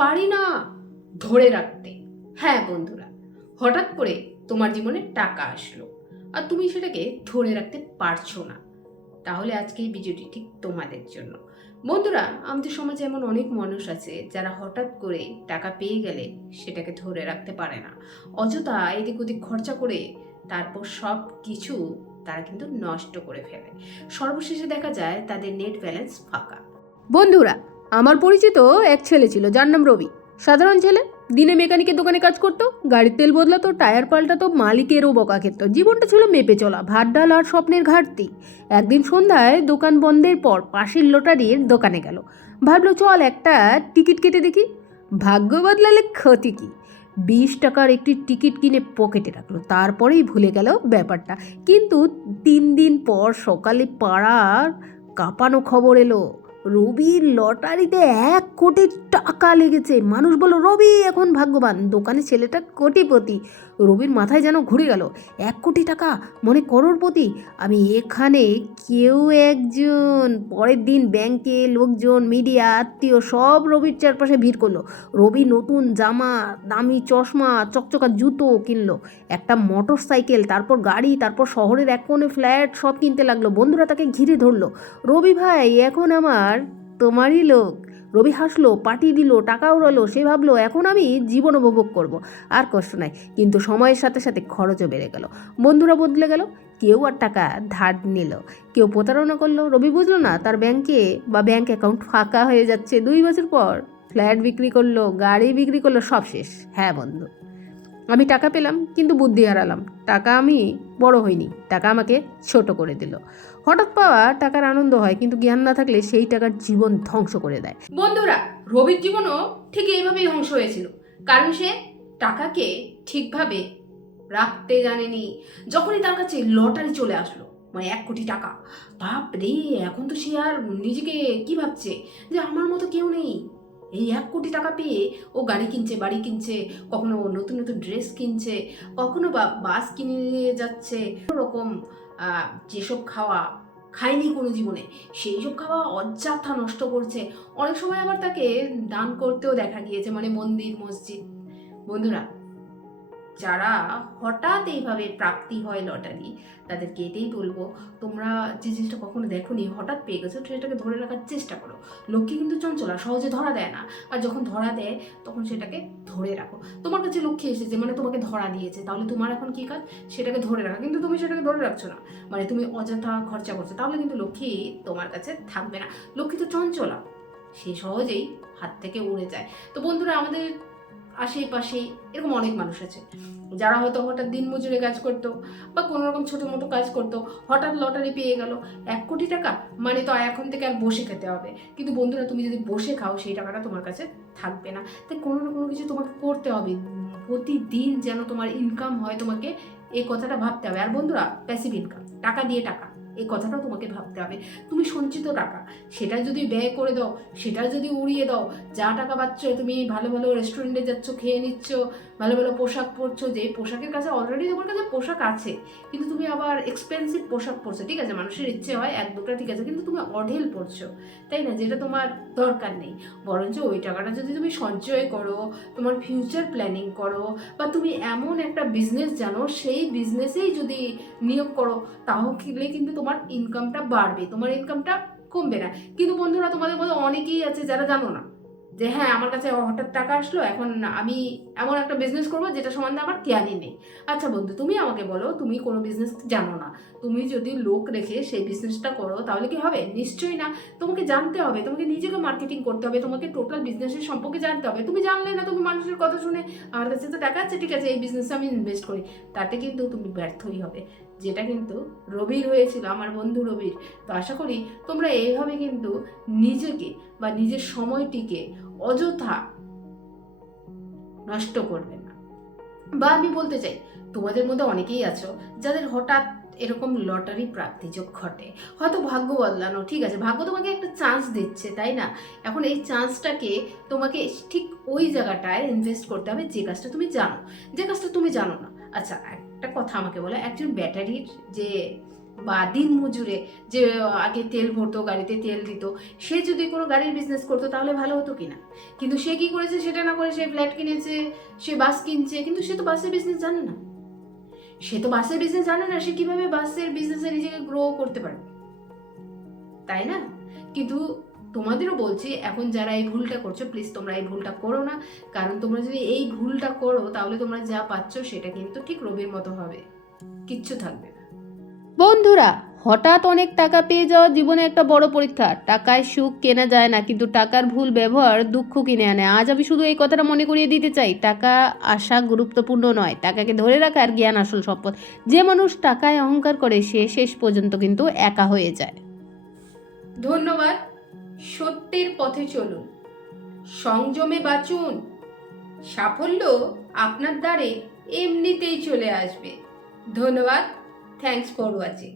পারি না ধরে রাখতে। হ্যাঁ বন্ধুরা, হঠাৎ করে তোমার জীবনে টাকা আসলো আর তুমি সেটাকে ধরে রাখতে পারছো না, তাহলে আজকে এই ভিডিওটি ঠিক তোমাদের জন্য। বন্ধুরা, আমাদের সমাজে এমন অনেক মানুষ আছে যারা হঠাৎ করে টাকা পেয়ে গেলে সেটাকে ধরে রাখতে পারে না, অযথা এদিক ওদিক খরচা করে তারপর সব কিছু তারা কিন্তু নষ্ট করে ফেলে। সর্বশেষে দেখা যায় তাদের নেট ব্যালেন্স ফাঁকা। বন্ধুরা, আমার পরিচিত এক ছেলে ছিল যার নাম রবি। সাধারণ ছেলে, দিনে মেকানিকের দোকানে কাজ করতো, গাড়ির তেল বদলাতো, টায়ার পাল্টাতো, মালিকেরও বকা খেত। জীবনটা ছিল মেপে চলা, ভাত ডাল আর স্বপ্নের ঘাটতি। একদিন সন্ধ্যায় দোকান বন্ধের পর পাশের লটারির দোকানে গেল। ভাবলো চল একটা টিকিট কেটে দেখি, ভাগ্য বদলালে ক্ষতি কি। 20 টাকার একটি টিকিট কিনে পকেটে রাখলো, তারপরেই ভুলে গেল ব্যাপারটা। কিন্তু 3 দিন পর সকালে পাড়ার কাঁপানো খবর এলো, রবির লটারিতে 1 কোটি টাকা লেগেছে। মানুষ বলল রবি এখন ভাগ্যবান, দোকানে ছেলেটা কোটিপতি। রবির মাথায় যেন ঘুরে গেল, 1 কোটি টাকা মনে করোড়পতি। আমি এখানে কেউ একজন। পরের দিন ব্যাংকে লোকজন, মিডিয়া, আত্মীয় সব রবির চারপাশে ভিড় করলো। রবি নতুন জামা, দামি চশমা, চকচকা জুতো কিনলো, একটা মোটর সাইকেল, তারপর গাড়ি, তারপর শহরের এক কোণে ফ্ল্যাট, সব কিনতে লাগলো। বন্ধুরা তাকে ঘিরে ধরলো, রবি ভাই এখন আমার তোমারই লোক। রবি হাসলো, পার্টি দিল, টাকা উড়ালো। সে ভাবলো এখন আমি জীবন উপভোগ করব, আর কষ্ট নাই। কিন্তু সময়ের সাথে সাথে খরচও বেড়ে গেল, বন্ধুরা বদলে গেল, কেউ আর টাকা ধার নিল, কেউ প্রতারণা করলো। রবি বুঝলো না তার ব্যাংক অ্যাকাউন্ট ফাঁকা হয়ে যাচ্ছে। 2 বছর পর ফ্ল্যাট বিক্রি করলো, গাড়ি বিক্রি করলো, সব শেষ। হ্যাঁ বন্ধু, আমি টাকা পেলাম কিন্তু বুদ্ধি হারালাম। টাকা আমি বড় হইনি, টাকা আমাকে ছোট করে দিল। হঠাৎ পাওয়া টাকার আনন্দ হয়, কিন্তু জ্ঞান না থাকলে সেই টাকার জীবন ধ্বংস করে দেয়। বন্ধুরা, রবির জীবনও ঠিক এইভাবেই ধ্বংস হয়েছিল, কারণ সে টাকাকে ঠিকভাবে রাখতে জানেনি। যখনই তার কাছে লটারি চলে আসলো, মানে 1 কোটি টাকা, বাপ রে, এখন তো সে আর নিজেকে কি ভাবছে যে আমার মতো কেউ নেই। এই 1 কোটি টাকা পেয়ে ও গাড়ি কিনছে, বাড়ি কিনছে, কখনো নতুন নতুন ড্রেস কিনছে, কখনো বা বাস কিনে নিয়ে যাচ্ছে, রকম যেসব খাওয়া খায়নি কোনো জীবনে সেই সব খাওয়া অযথা নষ্ট করছে। অনেক সময় আবার তাকে দান করতেও দেখা গিয়েছে, মানে মন্দির, মসজিদ। বন্ধুরা, যারা হঠাৎ এইভাবে প্রাপ্তি হয় লটারি, তাদেরকে এটাই বলবো, তোমরা যে জিনিসটা কখনো দেখোনি, হঠাৎ পেয়ে গেছো, সেটাকে ধরে রাখার চেষ্টা করো। লক্ষ্মী কিন্তু চঞ্চলা, সহজে ধরা দেয় না, আর যখন ধরা দেয় তখন সেটাকে ধরে রাখো। তোমার কাছে লক্ষ্মী এসেছে, মানে তোমাকে ধরা দিয়েছে, তাহলে তোমার এখন কি কাজ? সেটাকে ধরে রাখা। কিন্তু তুমি সেটাকে ধরে রাখছো না, মানে তুমি অযথা খরচা করছো, তাহলে কিন্তু লক্ষ্মী তোমার কাছে থাকবে না। লক্ষ্মী তো চঞ্চলা, সে সহজেই হাত থেকে উড়ে যায়। তো বন্ধুরা, আমাদের আশেপাশে এরকম অনেক মানুষ আছে যারা হয়তো হঠাৎ দিন মজুরে কাজ করতো বা কোনো রকম ছোটো মোটো কাজ করতো, হঠাৎ লটারি পেয়ে গেল 1 কোটি টাকা, মানে তো এখন থেকে আর বসে খেতে হবে। কিন্তু বন্ধুরা, তুমি যদি বসে খাও সেই টাকাটা তোমার কাছে থাকবে না। তাই কোনো না কোনো কিছু তোমাকে করতে হবে, প্রতিদিন যেন তোমার ইনকাম হয়, তোমাকে এই কথাটা ভাবতে হবে। আর বন্ধুরা, প্যাসিভ ইনকাম, টাকা দিয়ে টাকা, এই কথাটাও তোমাকে ভাবতে হবে। তুমি সঞ্চিত টাকা, সেটা যদি ব্যয় করে দাও, সেটা যদি উড়িয়ে দাও, যা টাকা পাচ্ছ, তুমি ভালো ভালো রেস্টুরেন্টে যাচ্ছ, খেয়ে নিচ্ছ, ভালো ভালো পোশাক পরছো, যে পোশাকের কাছে অলরেডি তোমার কাছে পোশাক আছে, কিন্তু তুমি আবার এক্সপেন্সিভ পোশাক পরছো। ঠিক আছে, মানুষের ইচ্ছে হয় 1-2টা, ঠিক আছে, কিন্তু তুমি অঢেল পরছো, তাই না, যেটা তোমার দরকার নেই। বরঞ্চ ওই টাকাটা যদি তুমি সঞ্চয় করো, তোমার ফিউচার প্ল্যানিং করো, বা তুমি এমন একটা বিজনেস জানো, সেই বিজনেসেই যদি নিয়োগ করো, তাহলে কিন্তু তোমার ইনকামটা বাড়বে, তোমার ইনকামটা কমবে না। কিন্তু বন্ধুরা, তোমাদের মধ্যে অনেকেই আছে যারা জানো না যে হ্যাঁ, আমার কাছে হঠাৎ টাকা আসলো, এখন আমি এমন একটা বিজনেস করবো যেটা সম্বন্ধে আমার জ্ঞানই নেই। আচ্ছা বন্ধু, তুমি আমাকে বলো, তুমি কোনো বিজনেস জানো না, তুমি যদি লোক রেখে সেই বিজনেসটা করো, তাহলে কি হবে? নিশ্চয়ই না। তোমাকে জানতে হবে, তোমাকে নিজেকে মার্কেটিং করতে হবে, তোমাকে টোটাল বিজনেসের সম্পর্কে জানতে হবে। তুমি জানলে না, তুমি মানুষের কথা শুনে আমার কাছে তো টাকা আছে, ঠিক আছে, এই বিজনেসে আমি ইনভেস্ট করি, তাতে কিন্তু তুমি ব্যর্থই হবে, যেটা কিন্তু রবির হয়েছিল, আমার বন্ধু রবির। তো আশা করি তোমরা এইভাবে কিন্তু নিজেকে বা নিজের সময়টিকে অযথা নষ্ট করবে না। বা আমি বলতে চাই, তোমাদের মধ্যে অনেকেই আছো যাদের হঠাৎ এরকম লটারি প্রাপ্তিযোগ ঘটে, হয়তো ভাগ্য বদলানো, ঠিক আছে, ভাগ্য তোমাকে একটা চান্স দিচ্ছে, তাই না? এখন এই চান্সটাকে তোমাকে ঠিক ওই জায়গাটায় ইনভেস্ট করতে হবে যে কাজটা তুমি জানো, যে কাজটা তুমি জানো না। আচ্ছা, একটা কথা আমাকে বলো, একজন ব্যাটারির যে বা দিন মজুরে যে আগে তেল ভরতো, গাড়িতে তেল দিত, সে যদি কোনো গাড়ির বিজনেস করতো তাহলে ভালো হতো কিনা। কিন্তু সে কি করেছে, সেটা না করে সে ফ্ল্যাট কিনেছে, সে বাস কিনছে, কিন্তু সে তো বাসের বিজনেস জানে না। সে কিভাবে বাসের বিজনেসে নিজেকে গ্রো করতে পারবে, তাই না? কিন্তু তোমাদেরও বলছি, এখন যারা এই ভুলটা করছো, প্লিজ তোমরা এই ভুলটা করো না। কারণ তোমরা যদি এই ভুলটা করো তাহলে তোমরা যা পাচ্ছ সেটা কিন্তু ঠিক রবির মতো হবে, কিচ্ছু থাকবে না। বন্ধুরা, হঠাৎ অনেক টাকা পেয়ে যাওয়া জীবনে একটা বড় পরীক্ষা। টাকায় সুখ কেনা যায় না, কিন্তু টাকার ভুল ব্যবহার দুঃখ কিনে আনে। আজ আমি শুধু এই কথাটা মনে করিয়ে দিতে চাই, টাকা আসা গুরুত্বপূর্ণ নয়, টাকাকে ধরে রাখার জ্ঞান আসল সম্পদ। যে মানুষ টাকায় অহংকার করে সে শেষ পর্যন্ত কিন্তু একা হয়ে যায়। ধন্যবাদ। সত্যের পথে চলুন, সংযমে বাঁচুন, সাফল্য আপনার দ্বারে এমনিতেই চলে আসবে। ধন্যবাদ। Thanks for watching.